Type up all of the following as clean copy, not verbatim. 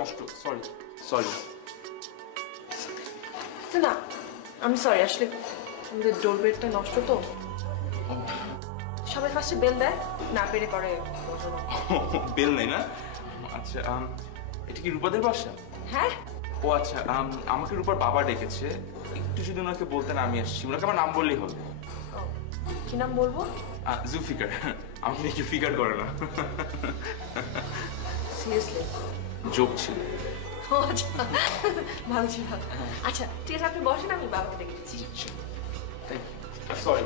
নষ্ট। Sorry sorry. না আমি সরি, আসলে আমাদের ডোরবেলটা নষ্ট তো, সবাই ফার্স্টে বেল দেয়, না পেরে করে বেল নেই না? আচ্ছা এটা কি রূপাদের বাসা? হ্যাঁ। ও আচ্ছা, আমাকে রূপার বাবা ডেকেছে, একটু যদি ওনাকে বলতেন আমি আসছি। ওনাকে আমার নাম বললেই হবে। কি নাম বলবো? জুলফিকার। আমাকে দেখি ফিকার করে না। সিরিয়াসলি? জোক ছিল। আচ্ছা ভালো ছিল। আচ্ছা ঠিক আছে, আপনি বসেন, আমি বাবাকে ডেকে দিচ্ছি। সরি।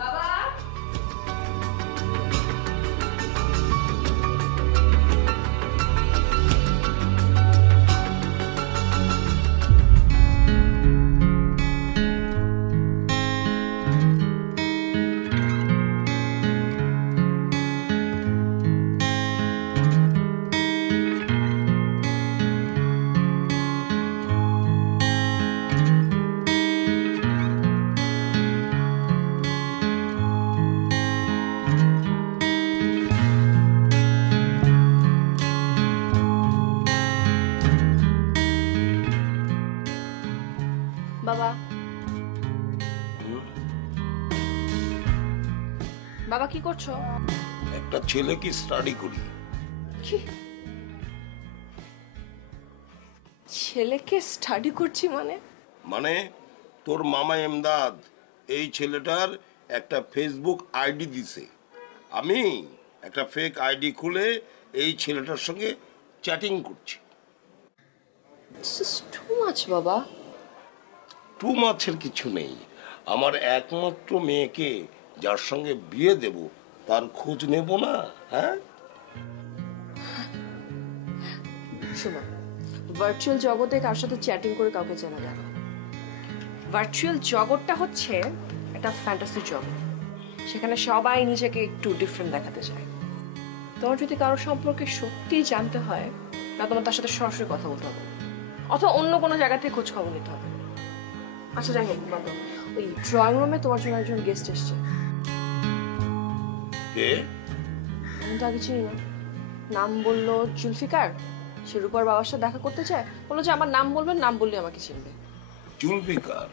বাবা বাবা বাবা কি করছো? একটা ছেলেকে স্টাডি করি। কি ছেলেকে স্টাডি করছি মানে? মানে তোর মামা এমদাদ এই ছেলেটার একটা ফেসবুক আইডি দিছে, আমি একটা ফেক আইডি খুলে এই ছেলেটার সঙ্গে চ্যাটিং করছি। টু মাচ বাবা। টু মাছের কিছু নেই, আমার একমাত্র মেয়েকে যার সঙ্গে বিয়ে দেব তার খোঁজ নেব না? হ্যাঁ শোনো, ভার্চুয়াল জগতে কার সাথে চ্যাটিং করে কাউকে চেনা যায় না। ভার্চুয়াল জগৎটা হচ্ছে একটা ফ্যান্টাসি জগৎ, সেখানে সবাই নিজেকে একটু ডিফারেন্ট দেখাতে চায়। তোমার যদি কারোর সম্পর্কে সত্যিই জানতে হয়, না তোমার তার সাথে সরাসরি কথা বলতে হবে, অথবা অন্য কোনো জায়গা থেকে খোঁজ খবর নিতে হবে। আচ্ছা যাই হোক, বাবা ওই ড্রয়িং রুমে তোমার জন্য একজন গেস্ট এসছে। কে? আমি তো আগে চিনি না। নাম বললো জুলফিকার, সে রূপার বাবার সাথে দেখা করতে চায়, বললো যে আমার নাম বলবেন, নাম বললে আমাকে চিনবে। জুলফিকার?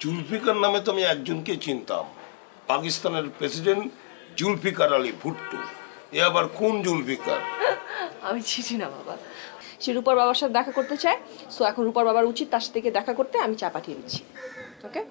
জুলফিকার নামে তো আমি একজনকে চিনতাম, পাকিস্তানের প্রেসিডেন্ট জুলফিকার আলী ভুট্টো। এ আবার কোন জুলফিকার? আমি চিনি না বাবা। সে রূপার বাবার সাথে দেখা করতে চায়, সো এখন রূপার বাবার উচিত তার সাথে গিয়ে দেখা করতে। আমি চা পাঠিয়ে দিচ্ছি, ওকে?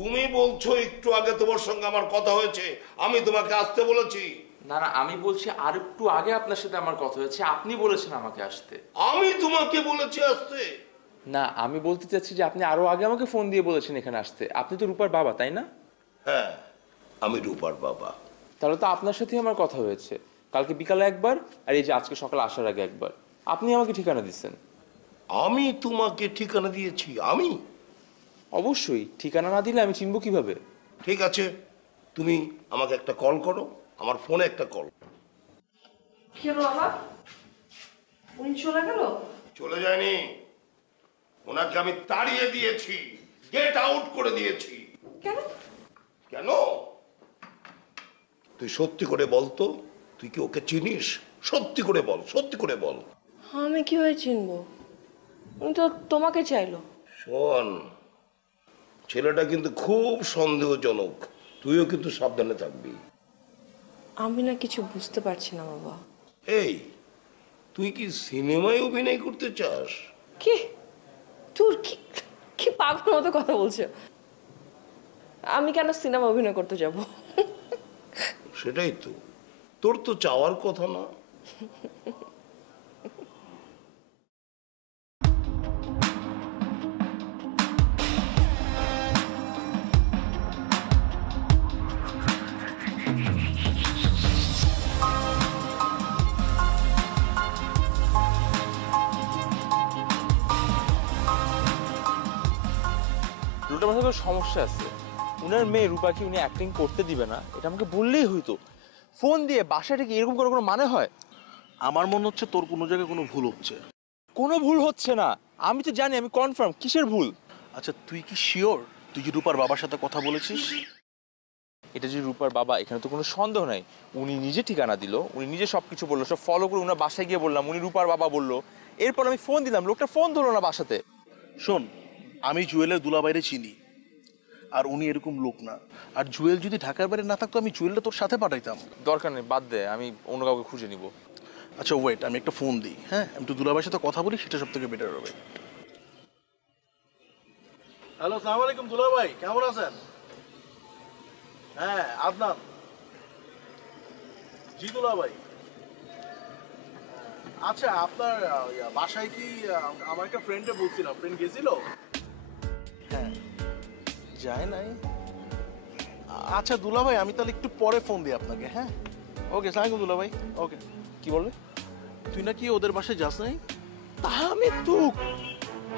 তুমি বলছো একটু আগে তোমার সঙ্গে আমার কথা হয়েছে, আমি তোমাকে আসতে বলেছি? না না, আমি বলছি আর একটু আগে আপনার সাথে আমার কথা হয়েছে, আপনি বলেছেন আমাকে আসতে। আমি তোমাকে বলেছি আসতে? না, আমি বলতে চাচ্ছি যে আপনি আরো আগে আমাকে ফোন দিয়ে বলেছেন এখানে আসতে। আপনি তো রূপার বাবা, তাই না? হ্যাঁ, আমি রূপার বাবা। তাহলে তো আপনার সাথেই আমার কথা হয়েছে, কালকে বিকালে একবার, আর এই যে আজকে সকালে আসার আগে একবার। আপনি আমাকে ঠিকানা দিচ্ছেন। আমি তোমাকে ঠিকানা দিয়েছি? আমি? অবশ্যই, ঠিকানা না দিলে আমি চিনবো কিভাবে? ঠিক আছে, তুমি আমাকে একটা কল করো, আমার ফোনে একটা কল। কি হলো বাবা, উনি চলে গেল? চলে যায়নি, ওনাকে আমি তাড়িয়ে দিয়েছি, গেট আউট করে দিয়েছি। কেন? কেন? তুই সত্যি করে বল তো, তুই কি ওকে চিনিস? সত্যি করে বল, সত্যি করে বল। আমি কিভাবে চিনবো? উনি তো তোমাকে চাইলো। শোন, ছেলেটা কিন্তু খুব সন্দেহজনক, তুইও কিন্তু সাবধানে থাকবি। আমি না কিছু বুঝতে পারছি না বাবা। এই, তুই কি সিনেমায় অভিনয় করতে চাস? কি তোর কি কি পাগল মতো কথা বলছো? আমি কেন সিনেমা অভিনয় করতে যাব? সেটাই তো, তোর তো চাওয়ার কথা না। লোকটার মাথায় কোনো সমস্যা আছে। উনার মেয়ে রূপাকে উনি অ্যাক্টিং করতে দিবে না, এটা আমাকে বললেই হইতো। ফোন দিয়ে বাসায় থেকে এরকম করার কোনো মানে হয়? আমার মনে হচ্ছে তোর কোনো জায়গায় কোনো ভুল হচ্ছে। কোনো ভুল হচ্ছে না, আমি তো জানি, আমি কনফার্ম। কিসের ভুল? আচ্ছা তুই কি শিওর তুই যে রূপার বাবার সাথে কথা বলেছিস? এটা যে রূপার বাবা, এখানে তো কোনো সন্দেহ নাই। উনি নিজে ঠিকানা দিল, উনি নিজে সবকিছু বললো, সব ফলো করে উনার বাসায় গিয়ে বললাম উনি রূপার বাবা বললো। এরপর আমি ফোন দিলাম, লোকটা ফোন ধরলো না বাসাতে। শোন, আমি জুয়েলের দুলাভাইরে চিনি, আর উনি এরকম লোক না। আর জুয়েল যদি ঢাকার বাইরে না থাকতো আমি জুয়েলটা তোর সাথে পাঠাইতাম। দরকার নেই, বাদ দে, আমি অন্য কাউকে খুঁজে নিব। আচ্ছা ওয়েট, আমি একটা ফোন দিই। হ্যাঁ, আমি তো দুলাভাইয়ের সাথে কথা বলি, সেটা সব থেকে বেটার হবে। হ্যালো, আসসালামু আলাইকুম দুলাভাই, কেমন আছেন? হ্যাঁ আদনান। জি দুলাভাই। আচ্ছা আপনার বাসায় কি আমার একটা ফ্রেন্ডে বলছিলাম, ফ্রেন্ড গেছিল? হ্যাঁ, যায় নাই। আচ্ছা দুলাভাই, আমি তাহলে একটু পরে ফোন দিই আপনাকে। হ্যাঁ ওকে, সালামালাইকুম দুলাভাই। ওকে। কি বললে? তুই নাকি ওদের বাসায় যাস নাই?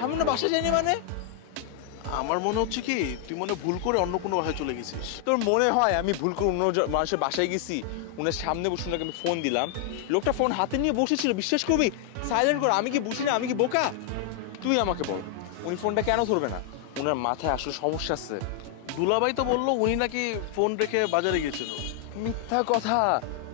আমি না বাসায় যাইনি মানে? আমার মনে হচ্ছে কি তুই মনে ভুল করে অন্য কোনো বাসায় চলে গেছিস। তোর মনে হয় আমি ভুল করে অন্য মানুষের বাসায় গেছি? উনার সামনে বসে উনাকে আমি ফোন দিলাম, লোকটা ফোন হাতে নিয়ে বসেছিল, বিশ্বাস করবি? সাইলেন্ট কর। আমি কি বুঝি না? আমি কি বোকা? তুই আমাকে বল, উনি ফোনটা কেন ধরবে না? উনার মাথায় আসলে সমস্যা আছে। দুলাভাই তো বললো উনি নাকি ফোন রেখে বাজারে গেছিল। মিথ্যা কথা।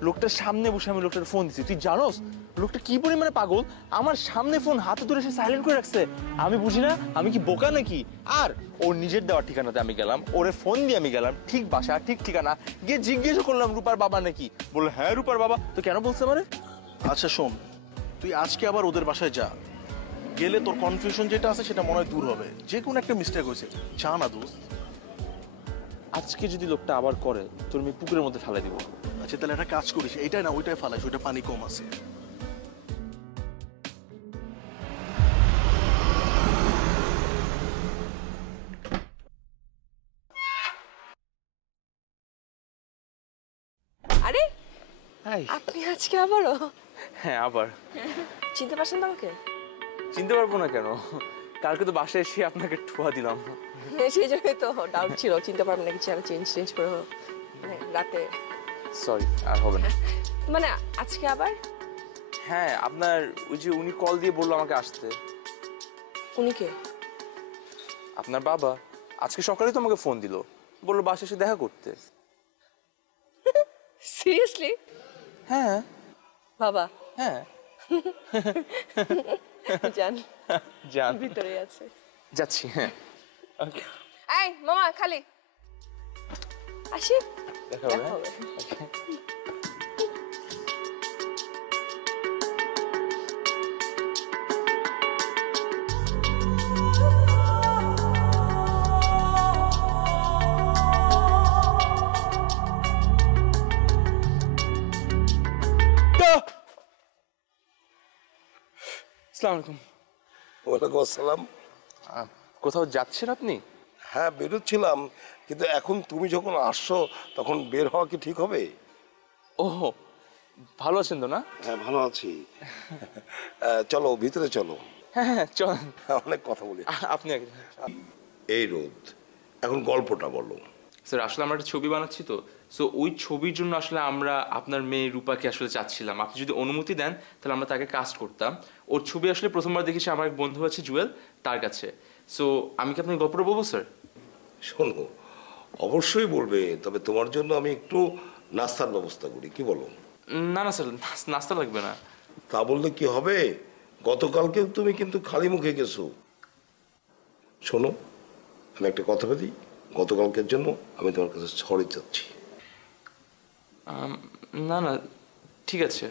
লোকটার সামনে বসে আমি লোকটার ফোন দিচ্ছি, তুই জানোস লোকটা কি পরিমাণে পাগল? আমার সামনে ফোন হাতে ধরে সে সাইলেন্ট করে রাখছে। আমি বুঝি না? আমি কি বোকা নাকি? আর ওর নিজের দেওয়া ঠিকানাতে আমি গেলাম, ওরে ফোন দিয়ে আমি গেলাম, ঠিক বাসা ঠিক ঠিকানা, গিয়ে জিজ্ঞেস করলাম রূপার বাবা নাকি? বললো হ্যাঁ রূপার বাবা। তো কেন বলছে মানে? আচ্ছা শোন, তুই আজকে আবার ওদের বাসায় যা, গেলে তোর কনফিউশন যেটা আছে সেটা মনে হয় দূর হবে। যে কোনো একটা মিস্টেক হয়েছে, যা না দোস্ত। আজকে যদি লোকটা আবার করে তোর আমি পুকুরের মধ্যে ফেলাই দিব। আচ্ছা তাহলে একটা কাজ করিস, এইটাই না ওইটাই ফালাইস, ওইটা পানি কম আছে। আরে হাই। আপনি আজকে আবারও? হ্যাঁ আবার। চিনতে পারছেন না আমাকে? চিনতে পারবো না কেন? কালকে তো বাসায় এসে আপনাকে ঠুয়া দিলাম। সেই জন্যই তো ডাউট ছিল, চিনতে পারবেন নাকি চেঞ্জ করে মানে রাতে। সরি, আর হবে না। মানে আজকে আবার? হ্যাঁ, আপনার ওই যে উনি কল দিয়ে বললো আমাকে আসতে। উনি কে? আপনার বাবা। আজকে সকালে তো আমাকে ফোন দিল, বললো বাসায় এসে দেখা করতে। সিরিয়াসলি? হ্যাঁ। বাবা? হ্যাঁ। জান যান। ভিতরে আছে। যাচ্ছি। হ্যাঁ। ওকে। এই মামা খালি আসি, দেখা হবে। দেখা হবে। আসসালামু আলাইকুম। ওয়ালাইকুম আসসালাম। কোথাও যাচ্ছেন আপনি? হ্যাঁ বেরোচ্ছিলাম, কিন্তু এখন তুমি যখন আসছো তখন বের হওয়া কি ঠিক হবে? ও, ভালো আছেন তো না? হ্যাঁ ভালো আছি। চলো ভিতরে চলো। হ্যাঁ হ্যাঁ চলেন। অনেক কথা বলি। আপনি আগে। এই রোদ, এখন গল্পটা বলো। স্যার আসলে আমরা একটা ছবি বানাচ্ছি তো, সো ওই ছবির জন্য আসলে আমরা আপনার মেয়ে রূপাকে আসলে চাচ্ছিলাম। আপনি যদি অনুমতি দেন তাহলে আমরা তাকে কাস্ট করতাম। ওর ছবি আসলে প্রথমবার দেখেছি আমার এক বন্ধু আছে জুয়েল, তার কাছে। সো আমি কি আপনার গল্পটা বলবো স্যার? শোনো, অবশ্যই বলবে, তবে তোমার জন্য আমি একটু নাস্তার ব্যবস্থা করি, কি বলো? না না স্যার, নাস্তা লাগবে না। তা বললে কি হবে? গতকালকে তুমি কিন্তু খালি মুখে গেছো। শোনো, আমি একটা কথা বলি, গতকালকের জন্য আমি তোমার কাছে সরি চাচ্ছি। না না ঠিক আছে।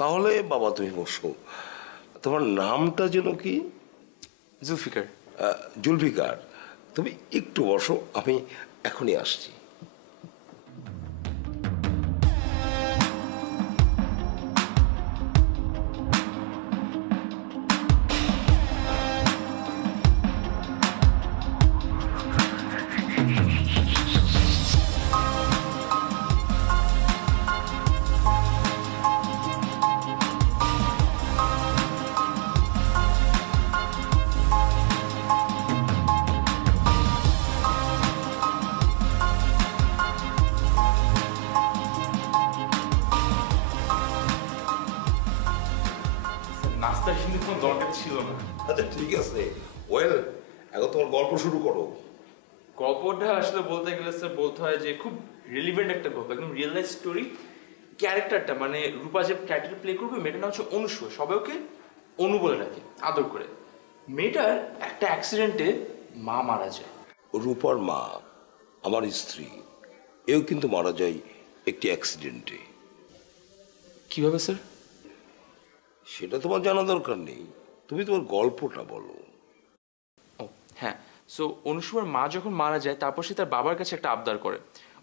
তাহলে বাবা তুমি বসো। তোমার নামটা যেন কি? জুলফিকার। জুলফিকার। তুমি একটু বসো, আমি এখনই আসছি। কোনো দরকার ছিল না। আচ্ছা ঠিক আছে, ওয়েল এখন তোমার গল্প শুরু করো। গল্পটা আসলে বলতে গেলে স্যার বলতে হয় যে খুব রিলিভেন্ট একটা গল্প, একদম রিয়েল লাইফ স্টোরি। ক্যারেক্টারটা মানে রূপা যে ক্যারেক্টার প্লে করবে মেয়েটার নাম হচ্ছে অনুসূয়া, সবাই ওকে অনু বলে ডাকে আদর করে। মেয়েটার একটা অ্যাক্সিডেন্টে মা মারা যায়। রূপার মা আমার স্ত্রী, এও কিন্তু মারা যায় একটি অ্যাক্সিডেন্টে। কিভাবে স্যার? সেটা তোমার জানা দরকার নেই, তুমি তোমার গল্পটা বলো। ও হ্যাঁ, সো অনুসূয়ার মা যখন মারা যায় তারপর সে তার বাবার কাছে একটা আবদার করে।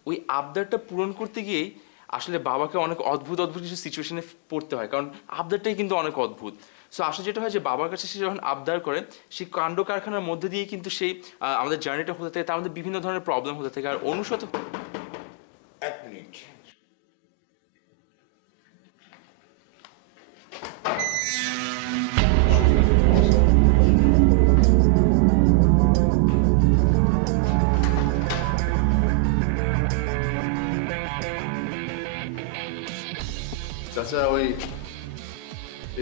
ওই আবদারটা পূরণ করতে গিয়েই আসলে বাবাকে অনেক অদ্ভুত অদ্ভুত কিছু সিচুয়েশনে পড়তে হয়, কারণ আবদারটাই কিন্তু অনেক অদ্ভুত। সো আসলে যেটা হয় যে বাবার কাছে সে যখন আবদার করে সেই কাণ্ড কারখানার মধ্যে দিয়ে কিন্তু সেই আমাদের জার্নিটা হতে থাকে, তার মধ্যে বিভিন্ন ধরনের প্রবলেম হতে থাকে। আর অনুসূয়া তো এক মিনিট, চাচা ওই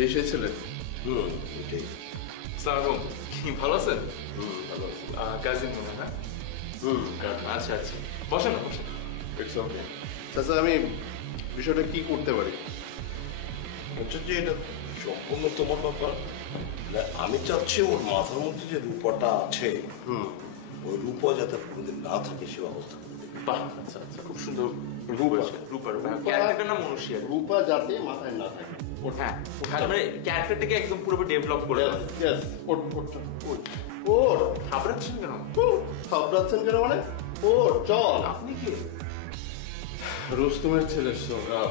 এসেছিলেন? এটাই। সালাম, কি ভালো আছেন? ভালো আছি। কাজিন মনে হয়? আচ্ছা আচ্ছা, বসেন না বসেন। It's okay. চাচা আমি বিষয়টা কি করতে পারি? হচ্ছে যে এটা সম্পূর্ণ তোমার ব্যাপার। মানে আমি চাচ্ছি ওর মাথার মধ্যে যে রূপাটা আছে, ওই রূপা যাতে কোনোদিন না থাকে সে ব্যবস্থা করে দেবে। বাহ, আচ্ছা আচ্ছা, খুব সুন্দর। রূপা। রূপার ক্যারেক্টারটার নাম মনুষ্য। রূপা যাতে মাথায় না থাকে। হ্যাঁ, মানে ক্যারেক্টারটাকে একদম পুরোপুরি ডেভেলপ করে দেয়। ইয়েস, ওর ওর ঘাবড়াচ্ছেন কেন? ঘাবড়াচ্ছেন কেন মানে? ওর চল। আপনি কি? রুস্তমের ছেলে সোহরাব।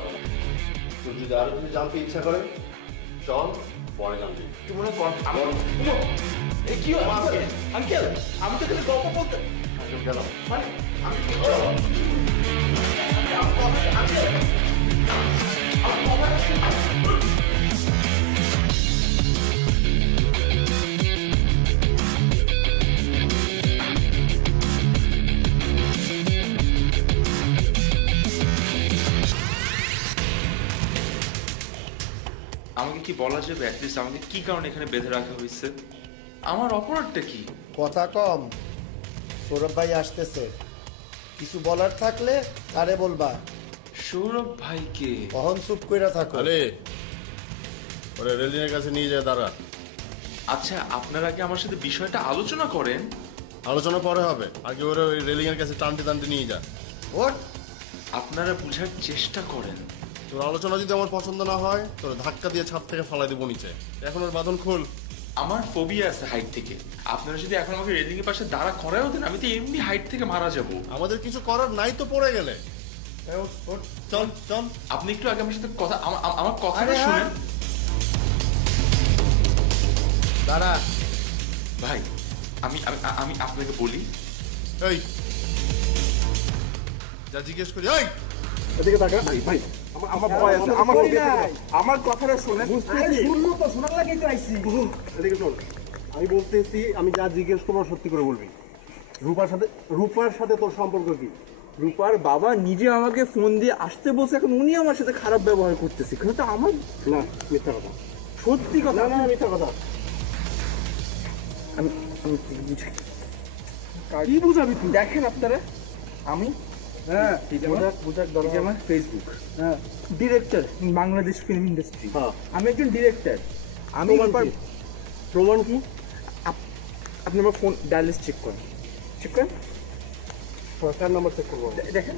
তোর যদি আরো কিছু জানতে ইচ্ছা করে চল, পরে জানবি। তুই মনে হয় কি আঙ্কেল, আমি তো খালি গল্প বলতে গেলাম। মানে আমি আমাকে কি বলা যাবে অ্যাটলিস্ট আমাকে কি কারণে এখানে বেঁধে রাখা হয়েছে? আমার অপরাধটা কি? কথা কম। সৌরভ ভাই আসতেছে, কিছু বলার থাকলে তারে বলবা। সৌরভ ভাইকে? কখন চুপ কইরা থাকো। আরে ওরে রেলিনের কাছে নিয়ে যায় দাঁড়া। আচ্ছা, আপনারা কি আমার সাথে বিষয়টা আলোচনা করেন? আলোচনা পরে হবে, আগে ওরে ওই রেলিং এর কাছে টানতে টানতে নিয়ে যা। ওর আপনারা বুঝার চেষ্টা করেন। তোর আলোচনা যদি আমার পছন্দ না হয় তোর ধাক্কা দিয়ে ছাদ থেকে ফালাই দেবো নিচে। এখন ওর বাঁধন খোল। আমার ফোবিয়া আছে হাইট থেকে। আপনারা যদি এখন আমাকে রেলিং এর পাশে দাঁড়া করায়ও দেন, আমি তো এমনি হাইট থেকে মারা যাব। আমাদের কিছু করার নাই তো পড়ে গেলে। চল চল। আপনি একটু আগে আমার সাথে কথা আমার কথাটা আরে হ্যাঁ। শুনেন। দাঁড়া। ভাই আমি আমি আমি আপনাকে বলি, এই যা জিজ্ঞেস করি। এই এদিকে তাকা। ভাই ভাই আমার ভয় আছে, আমার আমার কথাটা শুনে শুনলো তো, শোনার লাগেই তো আইছি। এদিকে শোন, আমি বলতেছি, আমি যা জিজ্ঞেস করবো সত্যি করে বলবি। রূপার সাথে তোর সম্পর্ক কি? রূপার বাবা নিজে আমাকে ফোন দিয়ে আসতে বলছে, এখন উনি আমার সাথে খারাপ ব্যবহার করতেছে। কিন্তু আমার না, মিথ্যা কথা, সত্যি কথা। না মিথ্যা কথা। আমি আমি বুঝাই। কি বুঝাবি তুই? দেখেন আপনারা, আমি হ্যাঁ আমার Facebook director in Bangladesh film industry. আমি একজন ডিরেক্টর। আমি প্রমাণ কি? আপনি আমার ফোন ডায়ালিস চেক করেন, চেক করেন। কার নাম্বার চেক করবো? দেখেন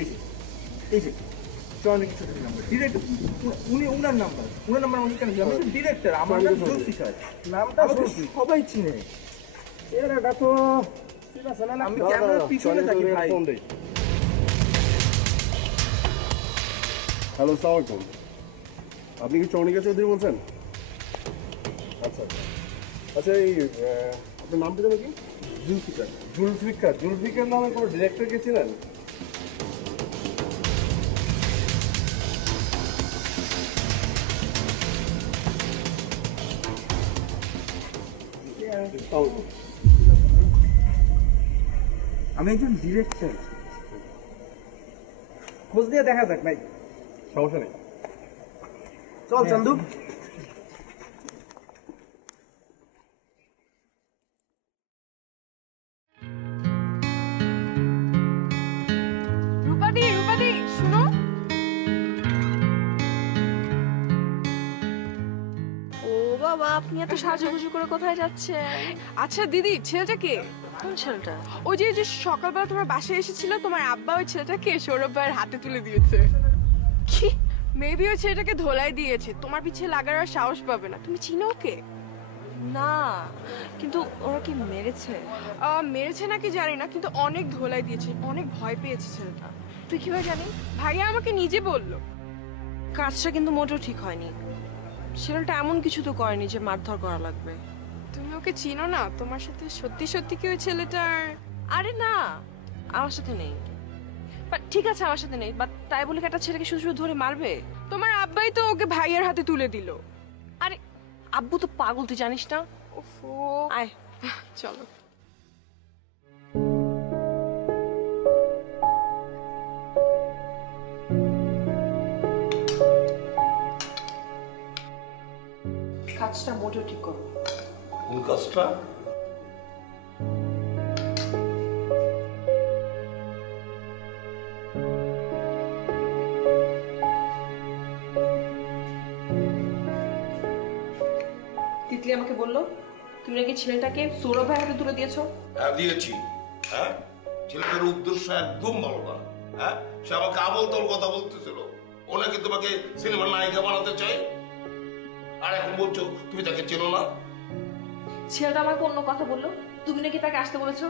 এই যে জয়নিক চৌধুরী নাম্বার, ডিরেক্টর। উনি ওনার নাম্বার আমাকে কেন? আমি তো ডিরেক্টর, আমার নাম জুলফিকার। নামটা সবাই চিনে। এরাটা তো ঠিক আছে না? আমি ক্যামেরার পিছনে থাকি ভাই। হ্যালো, আসসালামু আলাইকুম। আপনি কি চৌনিকা চৌধুরী বলছেন? আচ্ছা আচ্ছা, এই আপনার নামটা যেন কি? জুলফিকার। জুলফিকার নামে কোনো ডিরেক্টর গেছিলেন? আমি একজন ডিরেক্টর, খোঁজ দিয়ে দেখা যাক ভাই, সমস্যা নেই। চল চান্দু। আপনি এত সাজুগুজু করে কোথায় যাচ্ছেন? আচ্ছা দিদি, ছেলেটা কে? কোন ছেলেটা? ওই যে সকালবেলা তোমার বাসায় এসেছিল, তোমার আব্বা ওই ছেলেটাকে সৌরভ ভাইয়ের হাতে তুলে দিয়েছে। কি? মেবি ওই ছেলেটাকে ধোলাই দিয়েছে, তোমার পিছিয়ে লাগার আর সাহস পাবে না। তুমি চিনো ওকে? না, কিন্তু ওরা কি মেরেছে? মেরেছে নাকি জানি না, কিন্তু অনেক ধোলাই দিয়েছে, অনেক ভয় পেয়েছে ছেলেটা। তুই কিভাবে জানি? ভাইয়া আমাকে নিজে বললো। কাজটা কিন্তু মোটেও ঠিক হয়নি। ছেলেটা এমন কিছু তো করেনি যে মারধর করা লাগবে। তুমি ওকে চিনো না? তোমার সাথে সত্যি সত্যি কি ওই ছেলেটার? আরে না, আমার সাথে নেই। বাট ঠিক আছে, আমার সাথে নেই, বাট তাই বলে কি একটা ছেলেকে শুধু শুধু ধরে মারবে? তোমার আব্বাই তো ওকে ভাইয়ের হাতে তুলে দিল। আরে আব্বু তো পাগল, তুই জানিস না? ওফো, আয় চলো। কাজটা মোটেও ঠিক করো। কোন কাজটা? তিতলি আমাকে বললো তুমি নাকি ছেলেটাকে সৌরভ ভাইয়ের হাতে তুলে দিয়েছো। হ্যাঁ দিয়েছি। হ্যাঁ, ছেলেটার উদ্দেশ্য একদম ভালো না। হ্যাঁ, সে আমাকে আবল তোর কথা বলতেছিল, ও নাকি তোমাকে সিনেমার নায়িকা বানাতে চাই, আর এখন বলছো তুমি তাকে চেনো না। ছেলেটা আমাকে অন্য কথা বললো, তুমি নাকি তাকে আসতে বলেছো।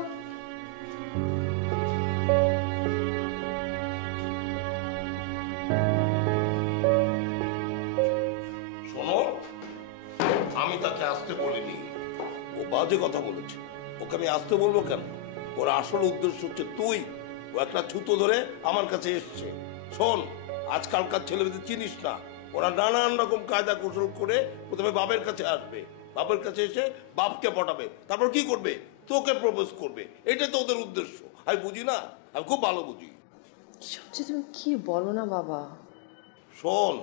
শোনো, আমি তাকে আসতে বলিনি, ও বাজে কথা বলেছে। ওকে আমি আসতে বলবো কেন? ওর আসল উদ্দেশ্য হচ্ছে তুই। ও একটা ছুতো ধরে আমার কাছে এসছে। শোন, আজকালকার ছেলেমেয়েদের চিনিস না, ওরা নানান রকম কায়দা কৌশল করে প্রথমে বাপের কাছে আসবে, বাপের কাছে এসে বাপকে পটাবে, তারপর কি করবে? তোকে প্রপোজ করবে। এটাই তো ওদের উদ্দেশ্য। আমি বুঝি না? আমি খুব ভালো বুঝি। সত্যি তুমি কি বলো না বাবা। শোন,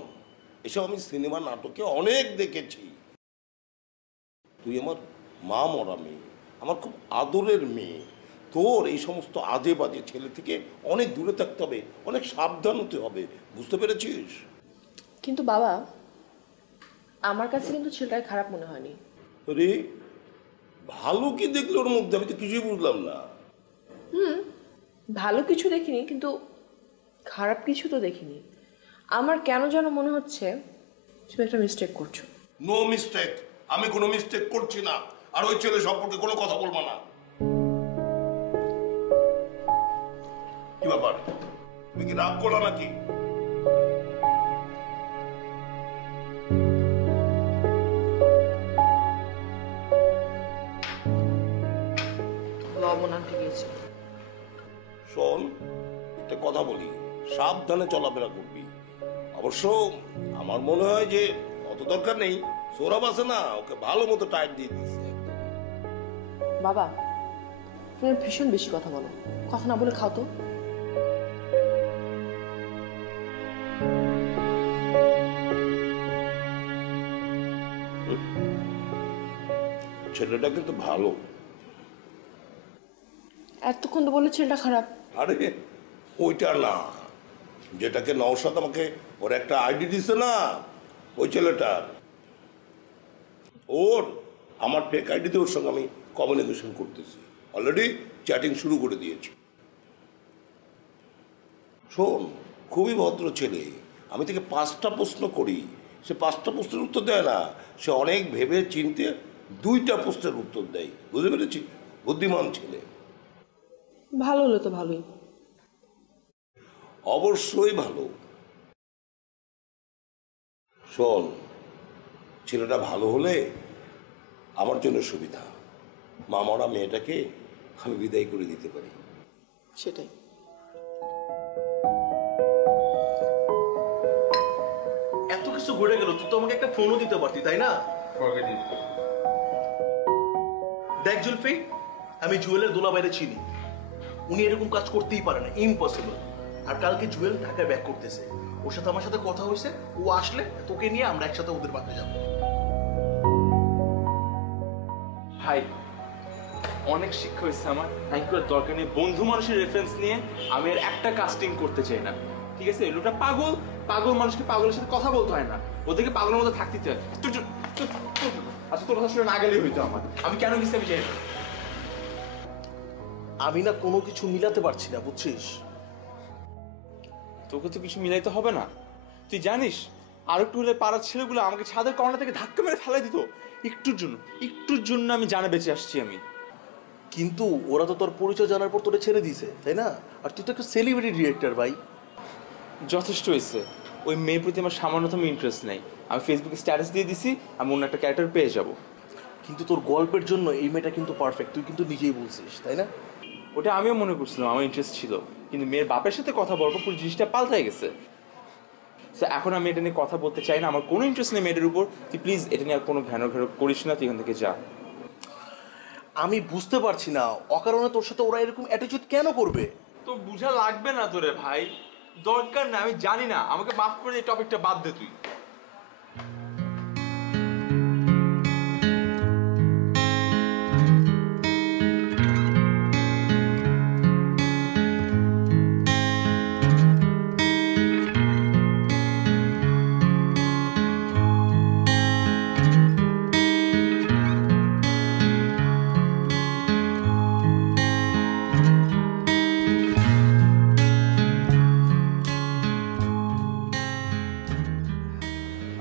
এসব আমি সিনেমা নাটকে অনেক দেখেছি। তুই আমার মা মরা মেয়ে, আমার খুব আদরের মেয়ে। তোর এই সমস্ত আজে বাজে ছেলে থেকে অনেক দূরে থাকতে হবে, অনেক সাবধান হতে হবে, বুঝতে পেরেছিস? কিন্তু বাবা, আমার কাছে কিন্তু ছেলেটাকে খারাপ মনে হয়নি। রে, ভালো কি দেখলো ওর মধ্যে? আমি তো কিছুই বুঝলাম না। ভালো কিছু দেখিনি, কিন্তু খারাপ কিছু তো দেখিনি। আমার কেন যেন মনে হচ্ছে তুমি একটা মিস্টেক করছো। নো মিস্টেক, আমি কোনো মিস্টেক করছি না। আর ওই ছেলে সম্পর্কে কোনো কথা বলবো না। কি ব্যাপার, তুমি কি রাগ করলা নাকি? লবণ আনতে গিয়েছি। শোন, একটা কথা বলি, সাবধানে চলাফেরা করবি। অবশ্য আমার মনে হয় যে অত দরকার নেই। সৌরভ আছে না, ওকে ভালো মতো টাইট দিয়ে দিচ্ছে। বাবা, তুমি ভীষণ বেশি কথা বলো, কথা না বলে খাও তো। ছেলেটা কিন্তু ভালো। এতক্ষণ তো বললে ছেলেটা খারাপ। আরে ওইটা না, যেটাকে নওশাদ আমাকে ওর একটা আইডি দিছে না, ওই ছেলেটার, ওর আমার ফেক আইডিতে ওর সঙ্গে আমি কমিউনিকেশন করতেছি। অলরেডি চ্যাটিং শুরু করে দিয়েছি। শোন, খুবই ভদ্র ছেলে। আমি তাকে 5টা প্রশ্ন করি, সে 5টা প্রশ্নের উত্তর দেয় না, সে অনেক ভেবে চিনতে 2টা প্রশ্নের উত্তর দেয়। বুঝতে পেরেছি? বুদ্ধিমান ছেলে। ভালো হলো তো ভালোই। অবশ্যই ভালো। শোন, ছেলেটা ভালো হলে আমার জন্য সুবিধা। মামারা মেয়েটাকে আমি বিদায় করে দিতে পারি। সেটাই। এত কিছু ঘুরে গেল, তুই তো আমাকে একটা ফোনও দিতে পারতি, তাই না? দেখ জুলফি, আমি জুয়েলের দোলাবাইরে চিনি। উনি এরকম কাজ করতেই পারে না, ইম্পসিবল। আর কালকে জুয়েল ঢাকায় ব্যাক করতেছে, ওর সাথে আমার সাথে কথা হয়েছে, ও আসলে তোকে নিয়ে আমরা একসাথে ওদের বাসায় যাবো। ভাই, অনেক শিক্ষা হয়েছে আমার। Thank you. দরকার নেই বন্ধু মানুষের রেফারেন্স নিয়ে আমি আর একটা কাস্টিং করতে চাই না। ঠিক আছে, লোকটা পাগল, পাগল মানুষকে পাগলের সাথে কথা বলতে হয় না, ওদেরকে পাগলের মধ্যে থাকতে হয়। আচ্ছা তোর কথা শুনে না গেলেই হইতো আমার, আমি কেন গেছি আমি জানি না। আমি না কোনো কিছু মিলাতে পারছি না, বুঝছিস? তোকে তো কিছু মিলাইতে হবে না। তুই জানিস আর একটু হলে পাড়ার ছেলেগুলো আমাকে ছাদের কর্নার থেকে ধাক্কা মেরে ফেলাই দিত একটুর জন্য আমি জানে বেঁচে আসছি আমি। কিন্তু ওরা তো তোর পরিচয় জানার পর তোরে ছেড়ে দিয়েছে, তাই না? আর তুই তো একটা সেলিব্রিটি ডিরেক্টর ভাই। যথেষ্ট হয়েছে, ওই মেয়ের প্রতি আমার সামান্যতম ইন্টারেস্ট নেই। আমি ফেসবুকে স্ট্যাটাস দিয়ে দিছি আমি অন্য একটা ক্যারেক্টার পেয়ে যাব। কিন্তু তোর গল্পের জন্য এই মেয়েটা কিন্তু পারফেক্ট, তুই কিন্তু নিজেই বলছিস, তাই না? ওটা আমিও মনে করছিলাম, আমার ইন্টারেস্ট ছিল, কিন্তু মেয়ের বাপের সাথে কথা বলার পর পুরো জিনিসটা পাল্টাই গেছে। এখন আমি এটা নিয়ে কথা বলতে চাই না, আমার কোনো ইন্টারেস্ট নেই মেয়েটার উপর। তুই প্লিজ এটা নিয়ে আর কোনো ঘ্যানো করিস না, তুই এখান থেকে যা। আমি বুঝতে পারছি না অকারণে তোর সাথে ওরা এরকম অ্যাটিটিউড কেন করবে। তো বুঝা লাগবে না তোরে ভাই, দরকার না, আমি জানি না, আমাকে মাফ করে এই টপিকটা বাদ দে তুই।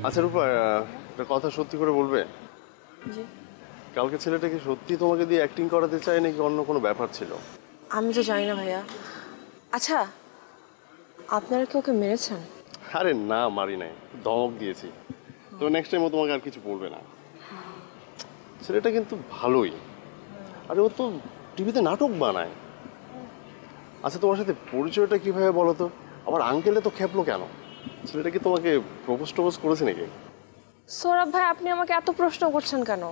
আচ্ছা রূপা, একটা কথা সত্যি করে বলবে? কালকে ছেলেটা কি সত্যি তোমাকে দিয়ে অ্যাক্টিং করাতে চায় নাকি অন্য কোনো ব্যাপার ছিল? আমি তো জানি না ভাইয়া। আচ্ছা আপনারা কি ওকে মেরেছেন? আরে না, মারি নাই, ধমক দিয়েছি। তো নেক্সট টাইম ও তোমাকে আর কিছু বলবে না। ছেলেটা কিন্তু ভালোই, আরে ও তো টিভিতে নাটক বানায়। আচ্ছা তোমার সাথে পরিচয়টা কিভাবে বলো তো? আবার আঙ্কেলে তো খেপলো কেন? ছেলেটা কি তোমাকে প্রপোজ করেছে নাকি? সৌরভ ভাই আপনি আমাকে এত প্রশ্ন করছেন কেন?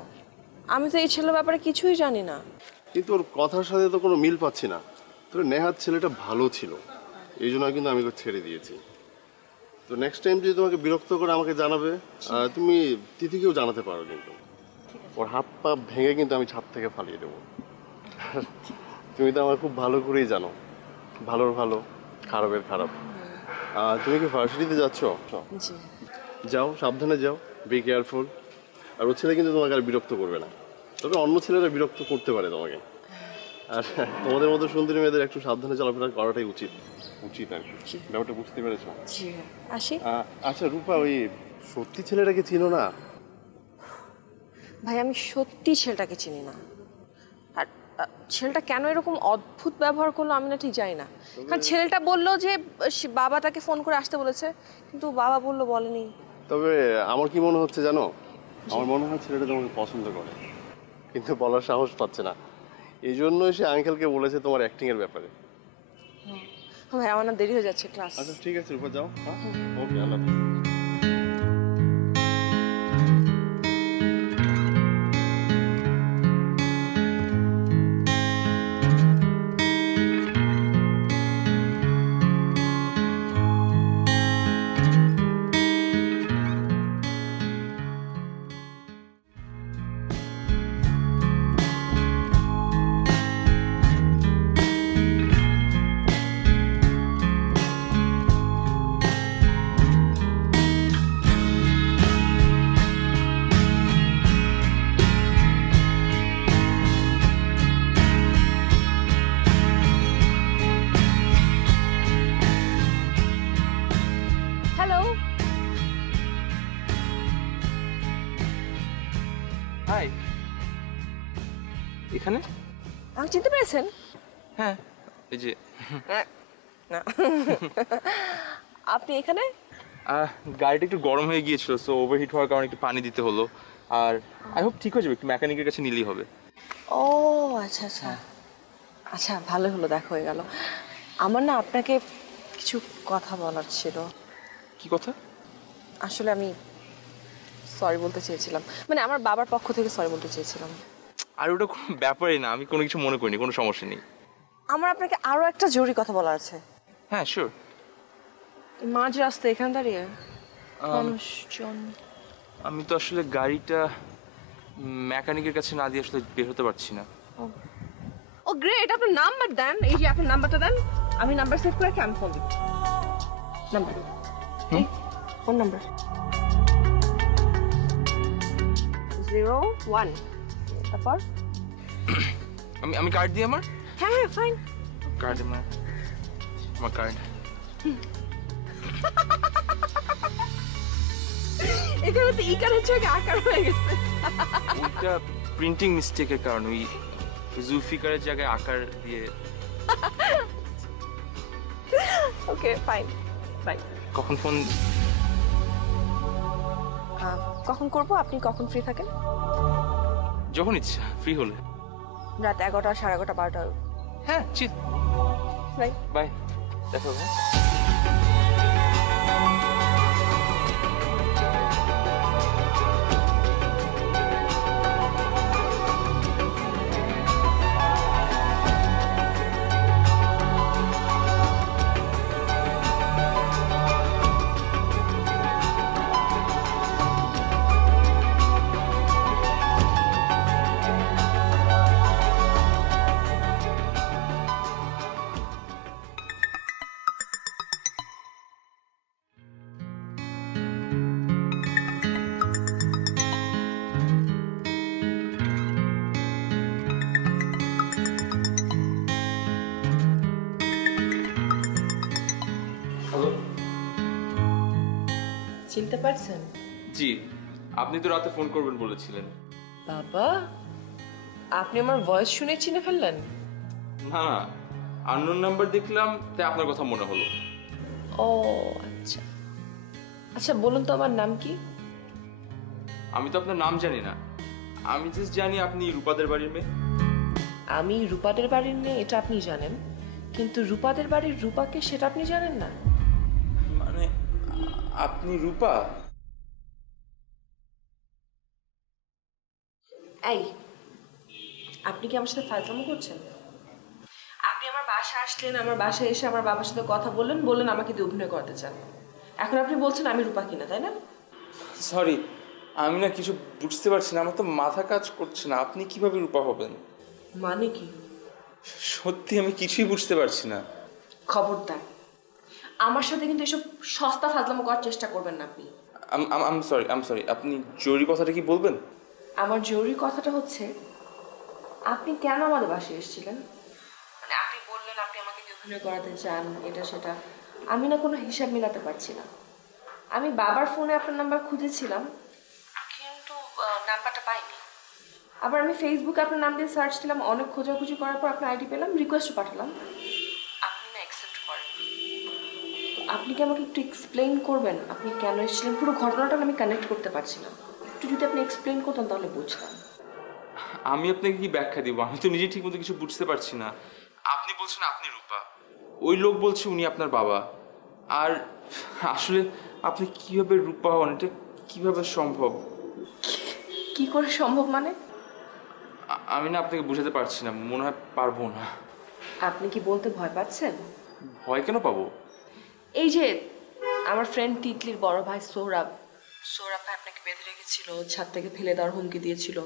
আমি তো এই ছেলের ব্যাপারে কিছুই জানি না। কিন্তু ওর কথার সাথে তো কোনো মিল পাচ্ছি না। তবে নেহাত ছেলেটা ভালো ছিল, এই জন্য কিন্তু আমি ওকে ছেড়ে দিয়েছি। তো নেক্সট টাইম যদি তোমাকে বিরক্ত করে আমাকে জানাবে। তুমি তিথিকেও জানাতে পারো, কিন্তু ওর হাত পা ভেঙে কিন্তু আমি ছাদ থেকে ফালিয়ে দেবো। তুমি তো আমার খুব ভালো করেই জানো, ভালোর ভালো খারাপের খারাপ। তুমি কি ভার্সিটিতে যাচ্ছ? যাও, সাবধানে যাও, বি কেয়ারফুল। আর ও ছেলে কিন্তু তোমাকে আর বিরক্ত করবে না, তবে অন্য ছেলেরা বিরক্ত করতে পারে তোমাকে। আর তোমাদের মতো সুন্দরী মেয়েদের একটু সাবধানে চলাফেরা করাটাই উচিত আর কি। ব্যাপারটা বুঝতে পেরেছো? আসি। আচ্ছা রূপা, ওই সত্যি ছেলেটাকে চিনো না? ভাই আমি সত্যি ছেলেটাকে চিনি না। আর ছেলেটা কেন এরকম অদ্ভুত ব্যবহার করলো আমি না ঠিক জানি না। কারণ ছেলেটা বললো যে বাবা তাকে ফোন করে আসতে বলেছে, কিন্তু বাবা বললো বলেনি। তবে আমার কি মনে হচ্ছে জানো, আমার মনে হয় ছেলেটা তোমাকে পছন্দ করে, কিন্তু বলার সাহস পাচ্ছে না। এই জন্যই সে আঙ্কেলকে বলেছে তোমার অ্যাক্টিং এর ব্যাপারে। ভাই আমার না দেরি হয়ে যাচ্ছে ক্লাস। আচ্ছা ঠিক আছে রূপা, যাও। ওকে, আল্লাহ হাফেজ। হ্যালো। হাই, এখানে? আমাকে চিনতে পেরেছেন? হ্যাঁ, এই যে। না আপনি এখানে? গাড়িটা একটু গরম হয়ে গিয়েছিল, সো ওভারহিট হওয়ার কারণে একটু পানি দিতে হলো। আর আই হোপ ঠিক হয়ে যাবে, একটু মেকানিকের কাছে নিলেই হবে। ও আচ্ছা আচ্ছা আচ্ছা, ভালো হলো, দেখা হয়ে গেল। আমার না আপনাকে কিছু কথা বলার ছিল। কি কথা? আসলে আমি সরি বলতে চেয়েছিলাম, মানে আমার বাবার পক্ষ থেকে সরি বলতে চেয়েছিলাম। আর ওটা কোনো ব্যাপারই না, আমি কোনো কিছু মনে করিনি, কোনো সমস্যা নেই। আমার আপনাকে আরো একটা জরুরি কথা বলার আছে। হ্যাঁ শিওর। মাঝ রাস্তা এখানে দাঁড়িয়ে মানুষজন। আমি তো আসলে গাড়িটা মেকানিকের কাছে না দিয়ে আসলে বের হতে পারছি না। ও গ্রেট, আপনার নাম্বার দেন। এই যে আপনার নাম্বারটা দেন, আমি নাম্বার সেভ করে আমি ফোন দিচ্ছি। নাম্বার ফোন নাম্বার 01 তারপর আমি কার্ড দিই আমার হ্যাঁ হ্যাঁ ফাইন কার্ড আমার কার্ড এখানে তো ইকারের জায়গায় আকার হয়ে গেছে ওইটা প্রিন্টিং মিস্টেকের কারণে ওই জুলফিকারের জায়গায় আকার দিয়ে ওকে ফাইন ফাইন কখন ফোন কখন করব আপনি কখন ফ্রি থাকেন যখন ইচ্ছা ফ্রি হলে রাত 11টা 11:30 12টা হ্যাঁ চিল বাই বাই দেখা হবে চিনতে পারছেন জি আপনি তো রাতে ফোন করবেন বলেছিলেন বাবা আপনি আমার ভয়েস শুনে চিনে ফেললেন না না আননোন নাম্বার দেখলাম তাই আপনার কথা মনে হলো ও আচ্ছা আচ্ছা বলুন তো আমার নাম কি আমি তো আপনার নাম জানি না আমি জাস্ট জানি আপনি রূপাদের বাড়ির মেয়ে আমি রূপাদের বাড়ির মেয়ে এটা আপনি জানেন কিন্তু রূপাদের বাড়ির রূপাকে সেটা আপনি জানেন না মানে আপনি রূপা এই আপনি কি আমার সাথে ফাজলামো করছেন আপনি আমার বাসায় আসলেন আমার বাসায় এসে আমার বাবার সাথে কথা বললেন আমাকে দিয়ে অভিনয় করতে চান এখন আপনি বলছেন আমি রূপা কিনা তাই না সরি আমি না কিছু বুঝতে পারছি না আমার তো মাথা কাজ করছে না আপনি কিভাবে রূপা হবেন মানে কি সত্যি আমি কিছুই বুঝতে পারছি না খবরদার আমার সাথে কিন্তু এসব সস্তা ফাজলামো করার চেষ্টা করবেন না আপনি আম সরি আপনি জরুরি কথাটা কি বলবেন আমার জরুরি কথাটা হচ্ছে আপনি কেন আমাদের বাসায় এসেছিলেন মানে আপনি বললেন আপনি আমাকে দিয়ে অভিনয় করাতে চান এটা সেটা আমি না কোনো হিসাব মেলাতে পারছি না আমি বাবার ফোনে আপনার নাম্বার খুঁজেছিলাম কিন্তু নাম্বারটা পাইনি আবার আমি ফেসবুকে আপনার নাম দিয়ে সার্চ দিলাম অনেক খোঁজাখুঁজি করার পর আপনার আইডি পেলাম রিকোয়েস্ট পাঠালাম আপনি না অ্যাকসেপ্ট করেন আপনি কি আমাকে একটু এক্সপ্লেইন করবেন আপনি কেন এসেছিলেন পুরো ঘটনাটা আমি কানেক্ট করতে পারছি না একটু যদি আপনি এক্সপ্লেইন করতেন তাহলে বুঝতাম আমি আপনাকে কি ব্যাখ্যা দিব আমি তো নিজে ঠিক মতো কিছু বুঝতে পারছি না আপনি বলছেন আপনি রূপা ওই লোক বলছে উনি আপনার বাবা আর আসলে আপনি কিভাবে রূপা হন এটা কিভাবে সম্ভব কি করে সম্ভব মানে আমি না আপনাকে বুঝাতে পারছি না মনে হয় পারবো না আপনি কি বলতে ভয় পাচ্ছেন ভয় কেন পাবো এই যে আমার ফ্রেন্ড তিতলির বড় ভাই সৌরভ ভাই আপনাকে বেঁধে রেখেছিল ছাদ থেকে ফেলে দেওয়ার হুমকি দিয়েছিল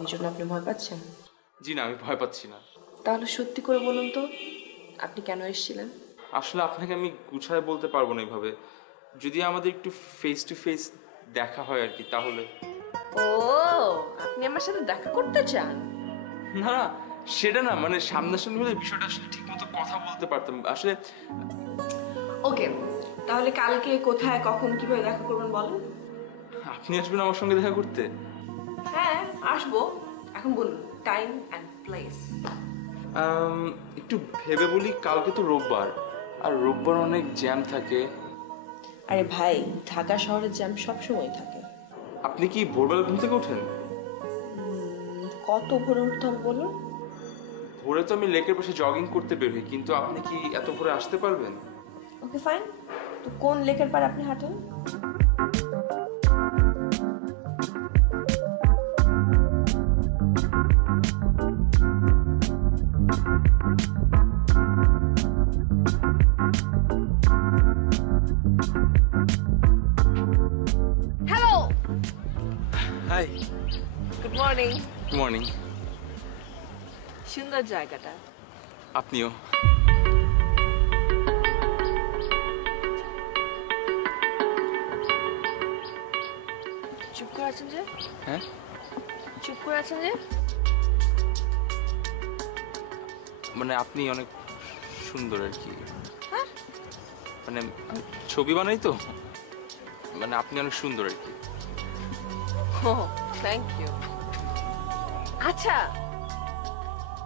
এই জন্য আপনি ভয় পাচ্ছেন জি না আমি ভয় পাচ্ছি না তাহলে সত্যি করে বলুন তো আপনি কেন এসেছিলেন আসলে আপনাকে আমি গুছায় বলতে পারবো না এইভাবে যদি আমাদের একটু ফেস টু ফেস দেখা হয় আর কি তাহলে ও আপনি আমার সাথে দেখা করতে চান না না সেটা না মানে সামনাসামনি হলে বিষয়টা আসলে ঠিক মতো কথা বলতে পারতাম আসলে ওকে তাহলে কালকে কোথায় কখন কিভাবে দেখা করবেন বলেন আপনি আসবেন আমার সঙ্গে দেখা করতে হ্যাঁ আসবো এখন বলুন টাইম অ্যান্ড প্লেস একটু ভেবে বলি কালকে তো রোববার আর রোববার অনেক জ্যাম থাকে আরে ভাই ঢাকা শহরের জ্যাম সবসময় থাকে আপনি কি ভোরবেলা ঘুম থেকে ওঠেন কত ভোরে উঠতে হবে বলুন ভোরে তো আমি লেকের পাশে জগিং করতে বের হই কিন্তু আপনি কি এত ভোরে আসতে পারবেন ওকে ফাইন তো কোন লেকের পাড়ে আপনি হাঁটেন hello hi good morning good morning সুন্দর জায়গাটা আপনিও চুপ করে আছেন যে? হ্যাঁ চুপ করে আছেন যে? মানে আপনি অনেক সুন্দর আর কি। হ্যাঁ? মানে আমি ছবি বানাই তো, মানে আপনি অনেক সুন্দর আর কি। ও থ্যাংক ইউ। আচ্ছা,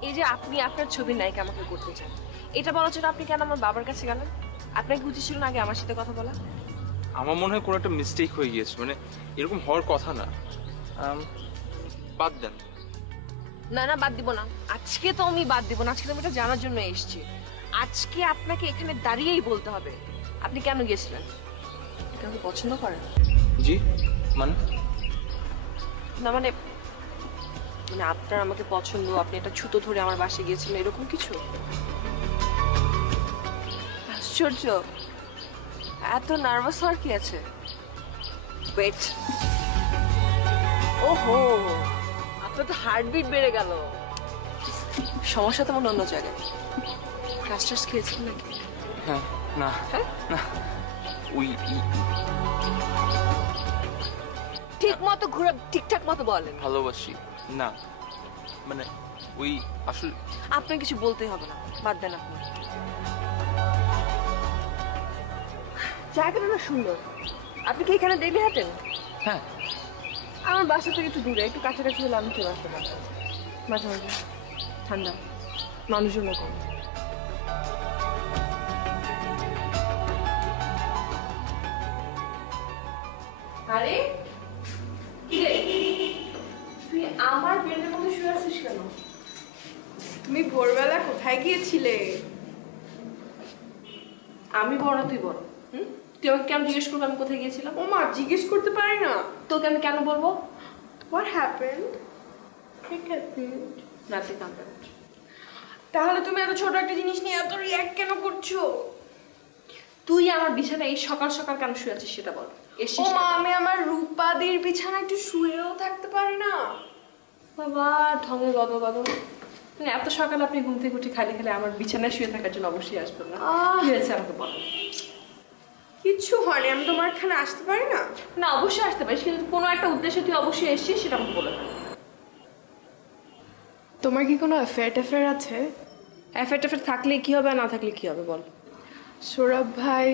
এই যে আপনি আপনার ছবির নায়িকা আমাকে করতে চান, এটা বলার জন্য আপনি কেন আমার বাবার কাছে গেলেন? আপনাকে উচিত ছিল না আগে আমার সাথে কথা বলা? আমার মনে হয় কোনো একটা মিস্টেক হয়ে গিয়েছে, মানে এরকম হওয়ার কথা না। বাদ দেন। না না, বাদ দিব না। আজকে তো আমি বাদ দিব না, আজকে তো আমি এটা জানার জন্য এসেছি। আজকে আপনাকে এখানে দাঁড়িয়েই বলতে হবে আপনি কেন গিয়েছিলেন। কাউকে পছন্দ করেন? জি মানে না মানে মানে আপনার আমাকে পছন্দ, আপনি একটা ছুতো ধরে আমার বাসায় গিয়েছিলেন, এরকম কিছু? আশ্চর্য, এত নার্ভাস হওয়ার কি আছে? ওয়েট, ওহো, আপনার তো হার্টবিট বেড়ে গেল। সমস্যা তো মনে অন্য জায়গায়। ক্রাস্টার্স খেয়েছেন নাকি? হ্যাঁ না হ্যাঁ না ওই ঠিক মতো ঘুরে ঠিকঠাক মতো বলেন। ভালোবাসি না, মানে ওই আসলে আপনার কিছু বলতেই হবে না, বাদ দেন আপনি। জায়গাটা না সুন্দর। আপনি কি এখানে ডেইলি হাঁটেন? হ্যাঁ আমার বাসা থেকে একটু দূরে, একটু কাছাকাছি হলে আমি চলে আসতে পারতাম। মাঝে মাঝে ঠান্ডা, মানুষজন কম। আরে কি রে, তুই আমার বেডের মধ্যে শুয়ে আছিস কেন? তুমি ভোরবেলা কোথায় গিয়েছিলে? আমি বড় না তুই বড়? তুই আমাকে কেন জিজ্ঞেস করবো আমি কোথায় গিয়েছিলাম? ও মা, জিজ্ঞেস করতে পারি না? তোকে আমি কেন বলবো? What happened? Nothing happened. তাহলে তুমি এত ছোট একটা জিনিস নিয়ে এত রিঅ্যাক্ট কেন করছো? তুই আমার বিছানায় এই সকাল সকাল কেন শুয়ে আছিস সেটা বল। ও এসেছিস মা, কেন? আমি আমার রূপাদির বিছানায় একটু শুয়েও থাকতে পারি না? বাবা ঢঙে গদ গদ, মানে এত সকালে আপনি ঘুম থেকে উঠে খালি খালি আমার বিছানায় শুয়ে থাকার জন্য অবশ্যই আসবেন না। কি হয়েছে আমাকে বলেন। কিচ্ছু হয়নি, আমি তোমার এখানে আসতে পারি না? না অবশ্যই আসতে পারিস, কিন্তু কোনো একটা উদ্দেশ্যে তুই অবশ্যই এসেছিস সেটা আমাকে বলে ফেল। তোমার কি কোনো অ্যাফেয়ার ট্যাফেয়ার আছে? অ্যাফেয়ার ট্যাফেয়ার থাকলে কি হবে আর না থাকলে কি হবে বল। সৌরভ ভাই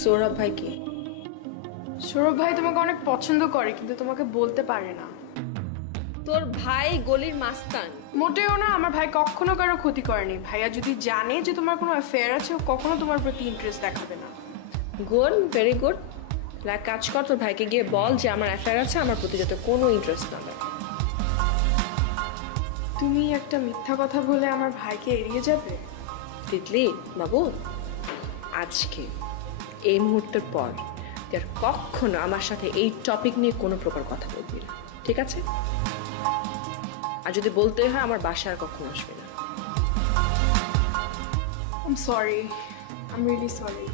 সৌরভ ভাই কি? সৌরভ ভাই তোমাকে অনেক পছন্দ করে, কিন্তু তোমাকে বলতে পারে না। তোর ভাই গলির মাস্তান? মোটেও না, আমার ভাই কখনো কারো ক্ষতি করেনি। ভাইয়া যদি জানে যে তোমার কোনো অ্যাফেয়ার আছে, ও কখনো তোমার প্রতি ইন্টারেস্ট দেখাবে না। Good, very good. এক কাজ কর, তোর ভাইকে গিয়ে বল যে আমার অ্যাফেয়ার আছে, আমার প্রতি যাতে কোনো ইন্টারেস্ট না দেয়। তুমি একটা মিথ্যা কথা বলে আমার ভাইকে এড়িয়ে যাবে? তিতলি বাবু, আজকে এই মুহূর্তের পর তুই আর কখনো আমার সাথে এই টপিক নিয়ে কোনো প্রকার কথা বলবি না, ঠিক আছে? আর যদি বলতে হয় আমার বাসায় আর কখনো আসবে না। I'm sorry. I'm really sorry.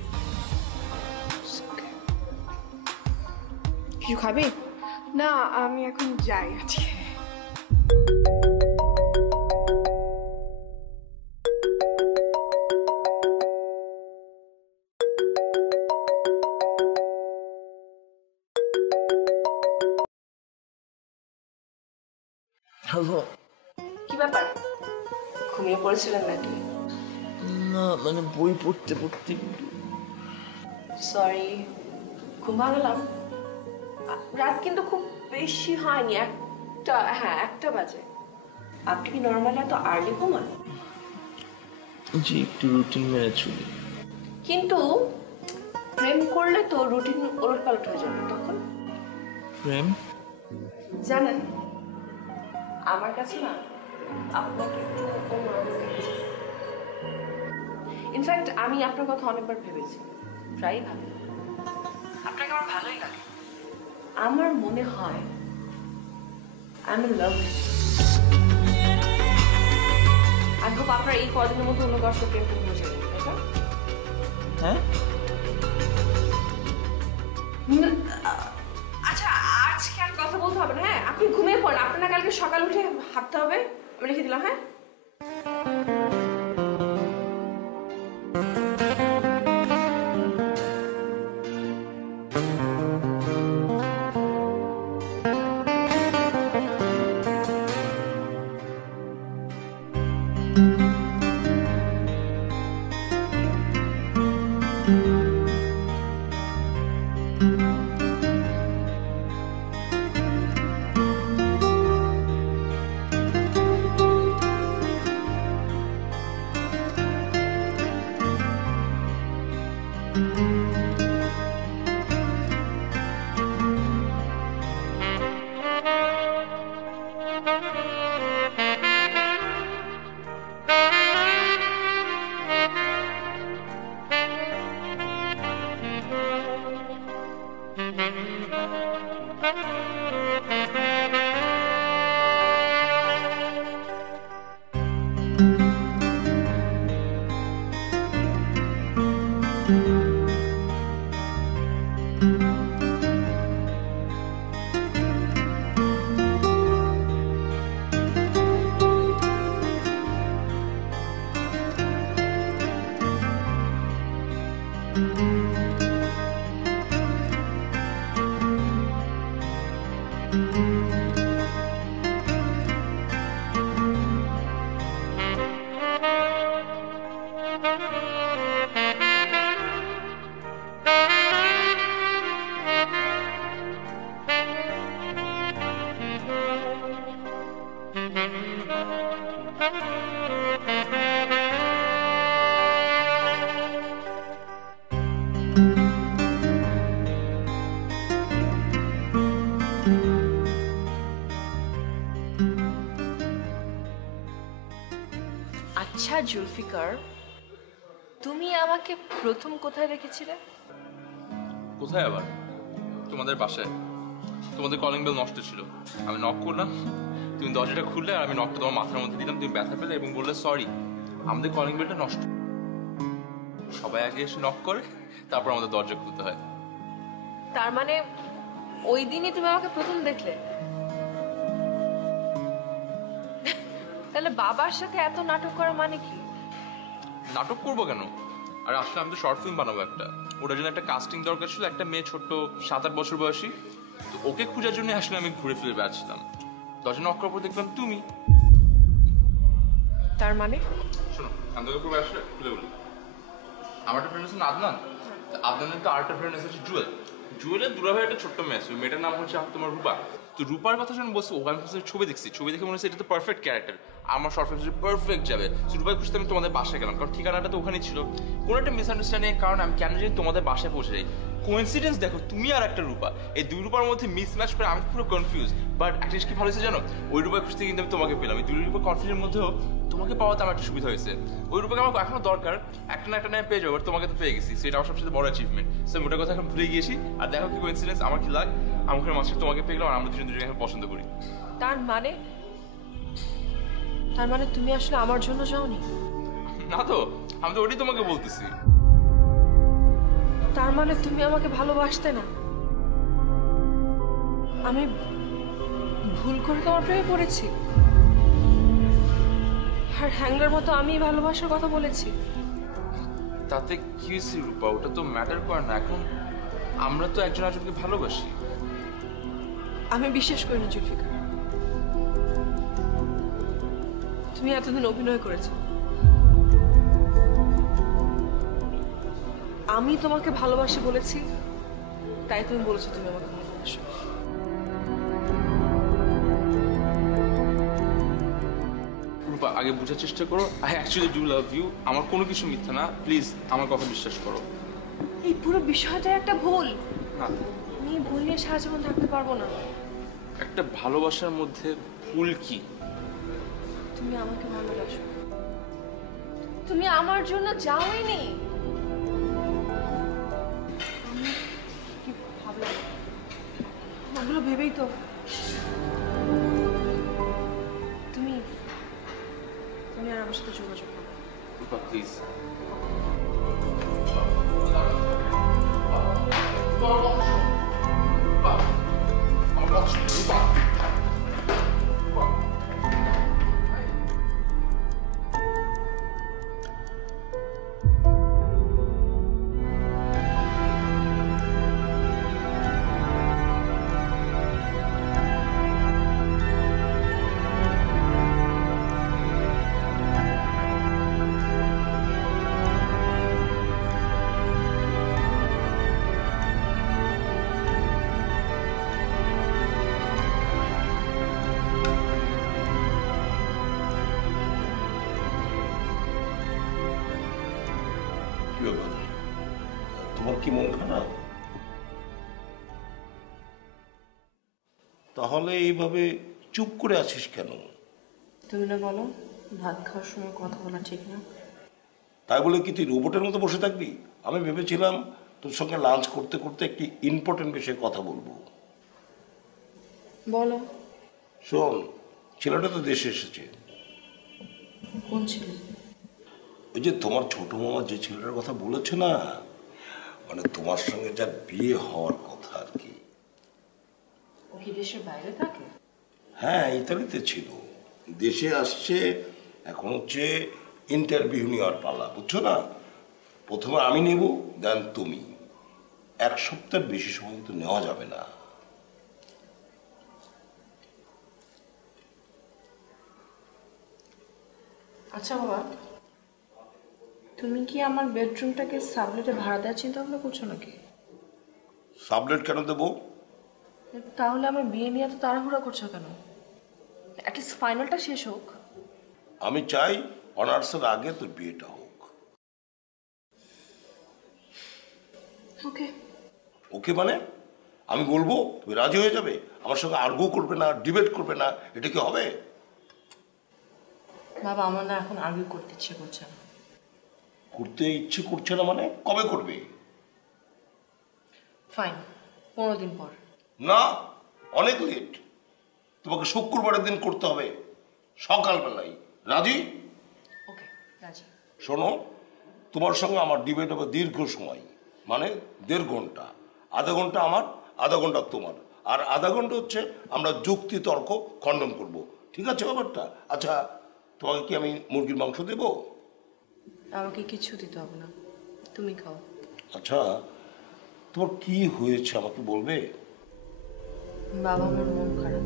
কিছু খাবি? না, আমি এখন যাই আজকে। হ্যালো। কি ব্যাপার, ঘুমিয়ে পড়েছিলেন নাকি? না মানে বই পড়তে পড়তে সরি, ঘুম ভাঙলাম। রাত কিন্তু খুব বেশি হয়নি, একটা বাজে। আপনি কি নর্মালি এত আর্লি ঘুমান? জি একটু রুটিন মেনে চলি। কিন্তু প্রেম করলে তো রুটিন ওলটপালট হয়ে যাবে তখন। প্রেম? জানেন আমার কাছে না আপনাকে একটু অন্যরকম লেগেছে। ইনফ্যাক্ট আমি আপনার কথা অনেকবার ভেবেছি, প্রায়ই ভাবি আপনাকে আমার ভালোই লাগে। আমার মনে হয় I am in love. I hope আপনার এই কদিনের মধ্যে অন্য কারোর সাথে প্রেম করতে যাবেন, তাই না? হ্যাঁ আচ্ছা আজকে আর কথা বলতে হবে না, হ্যাঁ? আপনি ঘুমিয়ে পড়েন, আপনার না কালকে সকাল উঠে হাঁটতে হবে। আমি লিখে দিলাম, হ্যাঁ? আচ্ছা জুলফিকার, তুমি আমাকে প্রথম কোথায় দেখেছিলে? কোথায় আবার? তোমাদের বাসায়। তোমাদের কলিং বেল নষ্ট ছিল, আমি নক করলাম, তুমি দরজাটা খুললে আর আমি নকটা তোমার মাথার মধ্যে দিলাম, তুমি ব্যথা পেলে এবং বললে সরি, আমাদের কলিং বেলটা নষ্ট। সবাই আগে এসে নক করে, তারপর আমাদের দরজা খুলতে হয়। তার মানে ওই দিনই তুমি আমাকে প্রথম দেখলে? তাহলে বাবার সাথে এত নাটক করার মানে কি? নাটক করবো কেন? আর আসলে আমি তো শর্ট ফিল্ম বানাবো একটা, ওটার জন্য একটা কাস্টিং দরকার ছিল। একটা মেয়ে ছোট্ট 7-8 বছর বয়সী, তো ওকে খোঁজার জন্য আসলে আমি ঘুরে ফিরে বেড়াচ্ছিলাম। দরজা নক করার পর দেখলাম তুমি। তার মানে শোনো, আমি তোকে পুরো ব্যবসা খুলে বলি। আমার একটা ফ্রেন্ড আছে না আদনান, আদনানের তো আরেকটা ফ্রেন্ড আছে জুয়েল। জুয়েলের দুলাভাই একটা ছোট্ট মেয়ে, ওই মেয়েটার নাম হচ্ছে তোমার রূপা। তো রূপার কথা যখন বলছি, ওখানে ছবি দেখছি, ছবি দেখে মনে হচ্ছে এটা তো পারফেক্ট ক্যারেক্টার, আমার শর্ট ফিল্ম পারফেক্ট যাবে। রূপাই খুঁজতে আমি তোমাদের বাসায় গেলাম, কারণ ঠিকানাটা তো ওখানেই ছিল। কোনো একটা মিসআন্ডারস্ট্যান্ডিং এর কারণে আমি কেন জানি তোমাদের বাসায় পৌঁছে যাই। কোইন্সিডেন্স দেখো, তুমি আর একটা রূপা, এই দুই রূপার মধ্যে মিসম্যাচ করে আমি পুরো কনফিউজ। বাট একটা কি ভালো হয়েছে জানো, ওই রূপায় খুঁজতে কিন্তু আমি তোমাকে পেলাম। এই দুই রূপা কনফিউজের মধ্যেও তোমাকে পাওয়াতে আমার একটা সুবিধা হয়েছে। ওই রূপাকে আমার এখনো দরকার, একটা না একটা নামে পেয়ে যাবো, তোমাকে তো পেয়ে গেছি, সেটা আমার সবচেয়ে বড় অ্যাচিভমেন্ট। সো ওটার কথা এখন ভুলে গিয়েছি। আর দেখো কি কোইন্সিডেন্স, আমার কি লাগ, আমার মাঝখানে তোমাকে পেয়ে গেলাম, আর আমরা দুজন এখন পছন্দ করি। তার মানে তুমি আসলে আমার জন্য যাওনি? না তো, আমি তো ওটাই তোমাকে বলতেছি। তার মানে তুমি আমাকে ভালোবাসতে না? আমি ভুল করে তোমার প্রেমে পড়েছি, আর হ্যাংলার মতো আমি ভালোবাসার কথা বলেছি। তাতে কি হয়েছে রূপা, ওটা তো ম্যাটার করে না। এখন আমরা তো একজন আরেকজনকে ভালোবাসি। আমি বিশ্বাস করি না জুলফিকার, তুমি এতদিন অভিনয় করেছো। আমি তোমাকে ভালোবাসি বলেছি, তাই তুমি বলেছো তুমি আমাকে ভালোবাসো। রূপা, আগে বোঝার চেষ্টা করো, I actually do love you. আমার কোনো কিছু মিথ্যা না, প্লিজ আমার কথা বিশ্বাস করো। এই পুরো বিষয়টা একটা ভুল। না, আমি ভুল নিয়ে সারা জীবন থাকতে পারবো না। একটা ভালোবাসার মধ্যে ভুল কি? তুমি আমাকে ভালোবাসো, তুমি আমার জন্য যাওইনি। কি ভাবলাম, ওগুলো ভেবেই তো তুমি আর আমার সাথে যোগাযোগ করো। রূপা প্লিজ। তোমার কি মন খারাপ? তাহলে এইভাবে চুপ করে আছিস কেন? তুমি না বলো ভাত খাওয়ার সময় কথা বলা ঠিক না? তাই বলে কি তুই রোবটের মতো বসে থাকবি? আমি ভেবেছিলাম তোর সঙ্গে লাঞ্চ করতে করতে একটি ইম্পর্টেন্ট বিষয়ে কথা বলবো। বলো। শোন, ছেলেটা তো দেশে এসেছে। কোন ছেলে? ওই যে তোমার ছোট মামা যে ছেলেটার কথা বলেছে না, মানে তোমার সঙ্গে যার বিয়ে হওয়ার কথা আর কি। ও কি দেশের বাইরে থাকে? হ্যাঁ, ইতালিতে ছিল, দেশে আসছে। এখন হচ্ছে ইন্টারভিউ নেওয়ার পালা, বুঝছো না? প্রথমে আমি নেব, দেন তুমি। 1 সপ্তাহের বেশি সময় কিন্তু নেওয়া যাবে না। আচ্ছা বাবা, তুমি কি আমার বেডরুমটাকে সাবলেটে ভাড়া দেওয়ার চিন্তা ভাবনা করছো নাকি? সাবলেট কেন দেবো? তাহলে আমার বিয়ে নিয়ে তো তাড়াহুড়া করছো কেন? অ্যাটলিস্ট ফাইনালটা শেষ হোক। আমি চাই অনার্সের আগে তোর বিয়েটা হোক। ওকে। ওকে মানে আমি বলবো তুমি রাজি হয়ে যাবে? আমার সঙ্গে আর্গু করবে না, ডিবেট করবে না, এটা কি হবে? বাবা, আমার না এখন আর্গু করতে ইচ্ছে করছে না। করতে ইচ্ছে করছে না মানে কবে করবে? ফাইন, 15 দিন পর। না, অনেক লেট। তোমাকে শুক্রবারের দিন করতে হবে, সকালবেলায়। রাজি? ওকে, রাজি। শোনো, তোমার সঙ্গে আমার ডিবেট হবে দীর্ঘ সময়, মানে 1.5 ঘন্টা। আধা ঘন্টা আমার, আধা ঘন্টা তোমার, আর আধা ঘন্টা হচ্ছে আমরা যুক্তি তর্ক খণ্ডন করব। ঠিক আছে ব্যাপারটা? আচ্ছা, তোমাকে কি আমি মুরগির মাংস দেব? আমাকে কিছু দিতে হবে না, তুমি খাও। আচ্ছা, তোমার কি হয়েছে আমাকে বলবে? বাবা, আমার মন খারাপ,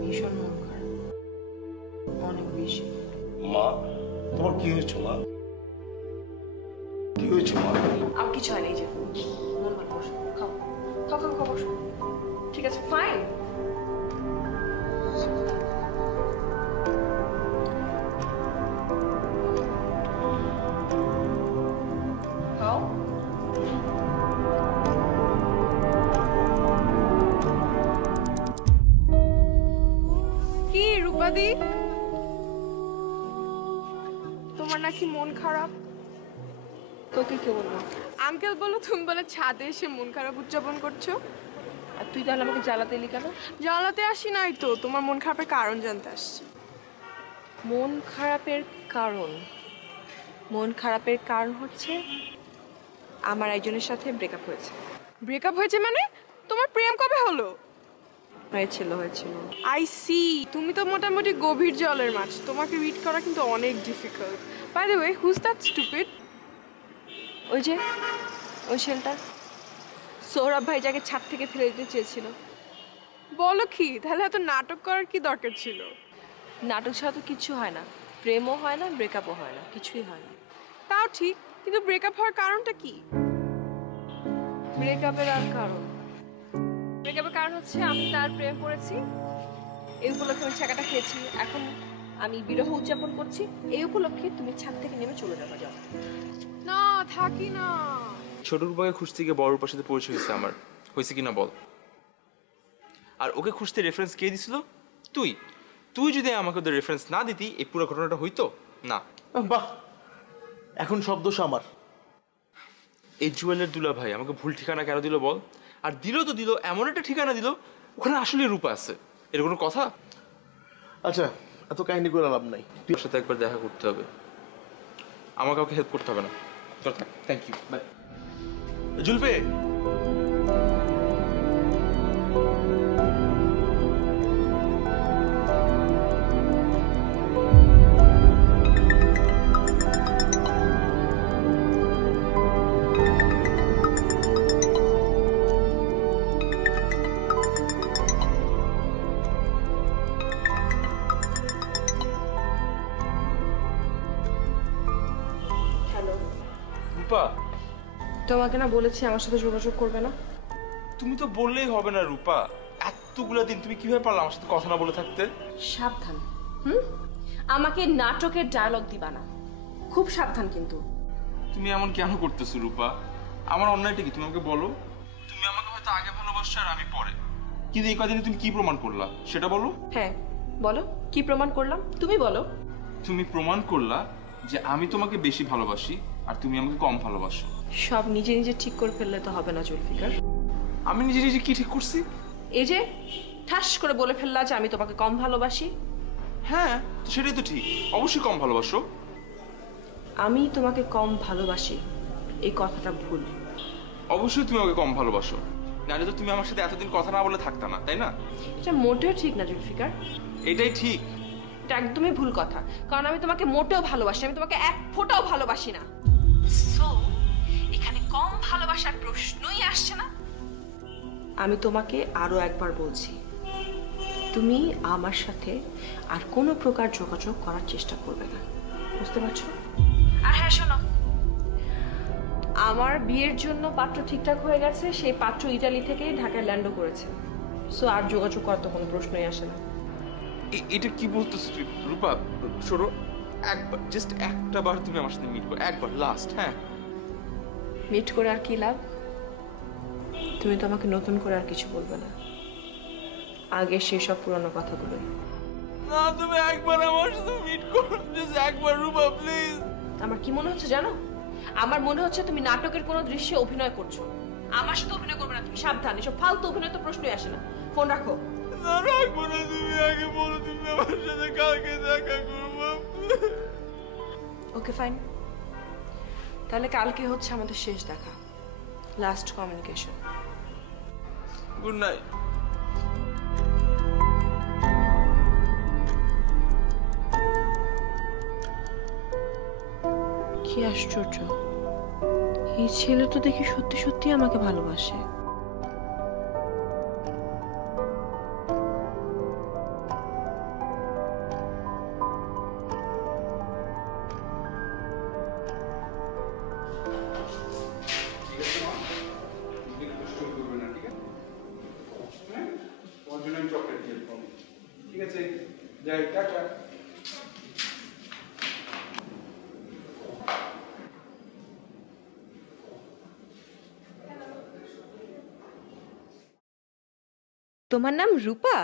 ভীষণ মন খারাপ, অনেক বেশি। মা, তোমার কি হয়েছে মা? কি হয়েছে মা? আমার কিছু হয়নি, যে মন ভালো, বসো, খাও খাও খাও খাও, বসো। ঠিক আছে, ফাইন। খাও। কি রূপাদি, তোমার নাকি মন খারাপ? তোকে কে বলবো? আঙ্কেল বলো, তুমি বলে ছাদে এসে মন খারাপ উদযাপন করছো। আর তুই তাহলে আমাকে জ্বালাতে এলি কেন? জ্বালাতে আসি নাই তো, তোমার মন খারাপের কারণ জানতে আসছি। মন খারাপের কারণ? মন খারাপের কারণ হচ্ছে আমার একজনের সাথে ব্রেকআপ হয়েছে। ব্রেকআপ হয়েছে মানে? তোমার প্রেম কবে হলো? হয়েছিল। আই সি, তুমি তো মোটামুটি গভীর জলের মাছ, তোমাকে রিড করা কিন্তু অনেক difficult. By the way, who's that stupid? ওই যে ওই শেল্টার, সৌরভ ভাই যাকে ছাদ থেকে ফেলে দিতে চেয়েছিল। বলো কি? তাহলে এত নাটক করার কি দরকার ছিল? নাটক ছাড়া তো কিছু হয় না, প্রেমও হয় না, ব্রেকআপও হয় না, কিছুই হয় না। তাও ঠিক, কিন্তু ব্রেকআপ হওয়ার কারণটা কি? ব্রেকআপের কারণ হচ্ছে আমি তার প্রেম করেছি, এই উপলক্ষে আমি ছাকাটা খেয়েছি, এখন আমি বিরহ উদযাপন করছি, এই উপলক্ষে তুমি ছাদ থেকে নেমে চলে যাবে। যাও না, থাকি না। ছোট রূপাকে খুঁজতে গিয়ে বড় রূপার সাথে পরিচয় হয়েছে আমার, হয়েছে কিনা বল? আর ওকে খুঁজতে রেফারেন্স কে দিছিল? তুই। তুই যদি আমাকে ওদের রেফারেন্স না দিতি, এই পুরো ঘটনাটা হইতো না। বাহ, এখন সব দোষ আমার। এই জুয়েলের দুলা ভাই আমাকে ভুল ঠিকানা কেন দিল বল? আর দিল তো দিল, এমন একটা ঠিকানা দিল ওখানে আসলে রূপা আছে। এর কোনো কথা? আচ্ছা, এত কাহিনী করে লাভ নাই। তুই সাথে একবার দেখা করতে হবে, আমার কাউকে হেল্প করতে হবে না। চল, thank you, by. Zulfe, hello. রূপা, তোমাকে না বলেছি আমার সাথে যোগাযোগ করবে না? তুমি তো বললেই হবে না রূপা, এতগুলা দিন তুমি কিভাবে পারলে আমার সাথে কথা না বলে থাকতে? সাবধান, আমাকে নাটকের ডায়লগ দিবা না, খুব সাবধান কিন্তু। তুমি এমন কেন করতেছো রূপা? আমার অন্যায়টা কি তুমি আমাকে বলো? তুমি আমাকে হয়তো আগে ভালোবাসছো আর আমি পরে, কিন্তু এই কদিনে তুমি কি প্রমাণ করলা সেটা বলো। হ্যাঁ বলো, কি প্রমাণ করলাম তুমি বলো। তুমি প্রমাণ করলা যে আমি তোমাকে বেশি ভালোবাসি আর তুমি আমাকে কম ভালোবাসো। সব নিজে নিজে ঠিক করে ফেললে তো হবে না জুলফিকার। আমি নিজে নিজে কি ঠিক করছি? এই যে ঠাস করে বলে ফেললা যে আমি তোমাকে কম ভালোবাসি। হ্যাঁ, তো সেটাই তো ঠিক, অবশ্যই কম ভালোবাসো। আমি তোমাকে কম ভালোবাসি এই কথাটা ভুল। অবশ্যই তুমি আমাকে কম ভালোবাসো, নাহলে তো তুমি আমার সাথে এতদিন কথা না বলে থাকতা না, তাই না? এটা মোটেও ঠিক না জুলফিকার। এটাই ঠিক। এটা একদমই ভুল কথা, কারণ আমি তোমাকে মোটেও ভালোবাসি, আমি তোমাকে এক ফোঁটাও ভালোবাসি না। সো এখানে কম ভালোবাসার প্রশ্নই আসছে না। আমি তোমাকে আরো একবার বলছি, তুমি আমার সাথে আর কোনো প্রকার যোগাযোগ করার চেষ্টা করবে না, বুঝতে পারছো? আর হ্যাঁ শোনো, আমার বিয়ের জন্য পাত্র ঠিকঠাক হয়ে গেছে, সেই পাত্র ইটালি থেকে ঢাকায় ল্যান্ডও করেছে। সো আর যোগাযোগ করার তো কোনো প্রশ্নই আসে না। এটা কি বলতেছ তুই রূপা? শোনো, একবার জাস্ট একটা বার তুমি আমার সাথে মিট করো, একবার লাস্ট। হ্যাঁ, মিট করে আর কি লাভ? তুমি তো আমাকে নতুন করে আর কিছু বলবে না, আগে সেই সব পুরনো কথাগুলোই। না, তুমি একবার আমার সাথে মিট করো, জাস্ট একবার রূপা প্লিজ। আমার কি মনে হচ্ছে জানো? আমার মনে হচ্ছে তুমি নাটকের কোনো দৃশ্যে অভিনয় করছো। আমার সাথে অভিনয় করবে না তুমি, সাবধান। এসব ফালতু অভিনয় তো প্রশ্নই আসে না। ফোন রাখো। না, রাখবো না। তুমি আগে বলো তুমি আমার সাথে কালকে দেখা করবো। ওকে ফাইন, তাহলে কালকে হচ্ছে আমাদের শেষ দেখা, লাস্ট কমিউনিকেশন। Good night. কি আশ্চর্য, এই ছেলে তো দেখি সত্যি সত্যি আমাকে ভালোবাসে। ঠিক আছে, যাই, টাটা। তোমার নাম রূপা?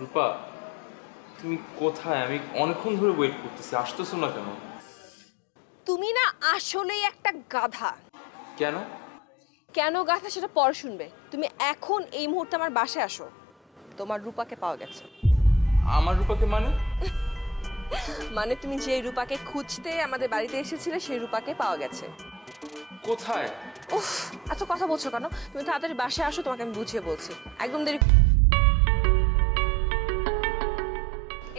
রূপা, তুমি কোথায়? আমি অনেকক্ষণ ধরে ওয়েট করতেছি, আসতেছো না কেন? তুমি না আসলেই একটা গাধা। কেন? কেন গাধা সেটা পরে শুনবে। তুমি এখন এই মুহূর্তে আমার বাসায় আসো, তোমার রূপাকে পাওয়া গেছে। আমার রূপাকে মানে? মানে তুমি যে রূপাকে খুঁজতে আমাদের বাড়িতে এসেছিলে সেই রূপাকে পাওয়া গেছে। কোথায়? উফ, এত কথা বলছো কেন? তুমি তাড়াতাড়ি বাসায় আসো, তোমাকে আমি বুঝিয়ে বলছি। একদম দেরি।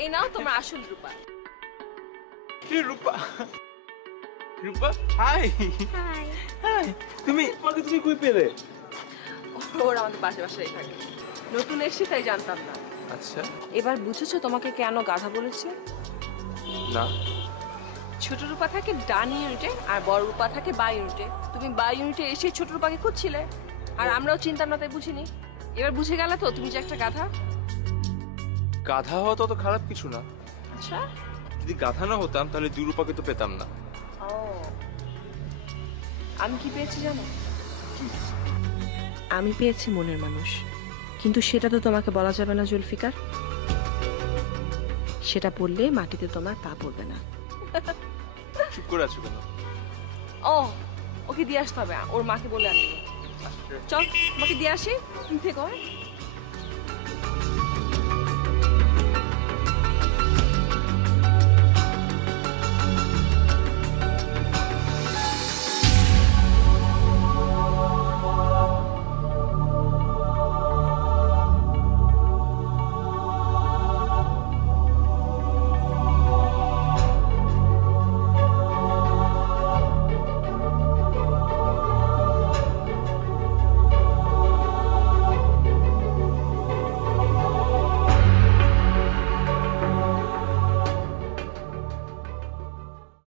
এই নাও তোমার আসল রূপা। কি রূপা? রূপা, হাই। হাই। হাই, তুমি কই পেলে? ওর আমাদের বাসায় থাকে, নতুন এসে তাই জানতাম না। আচ্ছা, এবার বুঝেছো তোমাকে কেন গাধা বলেছে? না। ছোট রূপা থাকে ডান ইউনিটে আর বড় রূপা থাকে বাই ইউনিটে। তুমি বাই ইউনিটে এসে ছোট রূপাকে খুঁজছিলে, আর আমরাও চিন্তাম না তাই বুঝিনি। এবার বুঝে গেলে তো তুমি যে একটা গাধা। গাধা হওয়া তো অত খারাপ কিছু না। আচ্ছা, যদি গাধা না হতাম তাহলে দুই রূপাকে তো পেতাম না। ও, আমি কি পেয়েছি জানো? আমি পেয়েছি মনের মানুষ, কিন্তু সেটা তো তোমাকে বলা যাবে না জুলফিকার। সেটা বললে মাটিতে তোমার পা পড়বে না। চুপ করে আছো কেন? ও, ওকে দিয়ে আসতে হবে, ওর মাকে বলে আনি। চল, আমাকে দিয়ে আসি, তুমি থেকো।